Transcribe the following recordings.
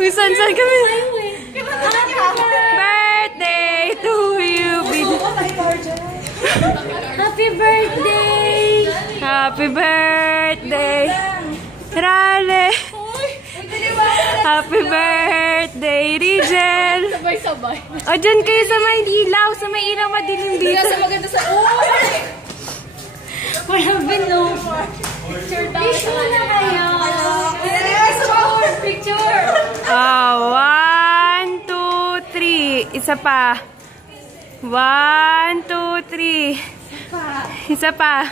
Kung saan kami. Birthday to you. Happy birthday! Happy birthday. Rale. Happy birthday, Rigel. Sabay-sabay. O, dyan kayo sa may ilaw. Sa may ilaw madilim dito. Sa maganda sa... Wala bino. Picture daw. Picture na kayo. Picture. 1, 2, 3. Isa pa. 1, 2, 3. Isa pa.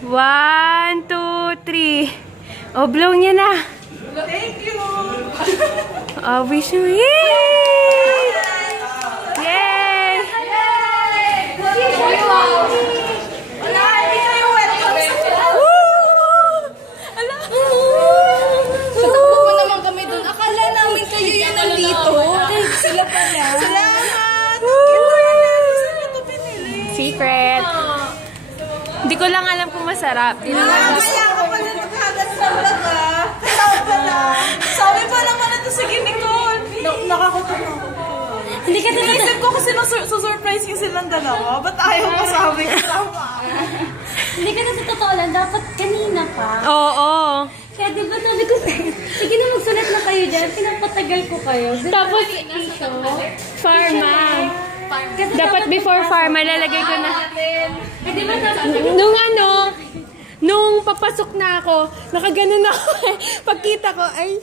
1, 2, 3. O, blow niya na. Thank you! Wish you. Yay! Yay! Wala, hindi kayo welcome sa Ala! Tatakbo naman kami doon. Akala namin kayo yung nandito. Sila pala. Salamat! Saan ito pinili? Secret. Hindi ko lang alam kung masarap. Di naman Kaya ka pala naghagas ng baga. Kaya pala. Sabi pa naman ito si Nicole. Nakakutok ako. Hindi ka Inisip ko kasi susurprise yung silang dalawa. Ba't ayaw pa sabi kasama? Hindi ka na sa totoo lang. Dapat kanina pa. Oo. Kaya di ba sabi ko sa'yo, sige na magsulat na kayo dyan. Pinapatagal ko kayo. Tapos, Pharma. Dapat before Pharma, lalagay ko na. Eh di ba dapat Nung papasok na ako, nakaganon ako. Pagkita ko, ay,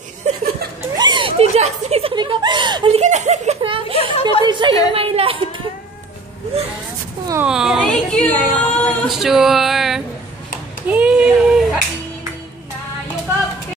si Justin, sabi ko, halika na. Kasi siya yung may light. Aww. Thank you! Sure.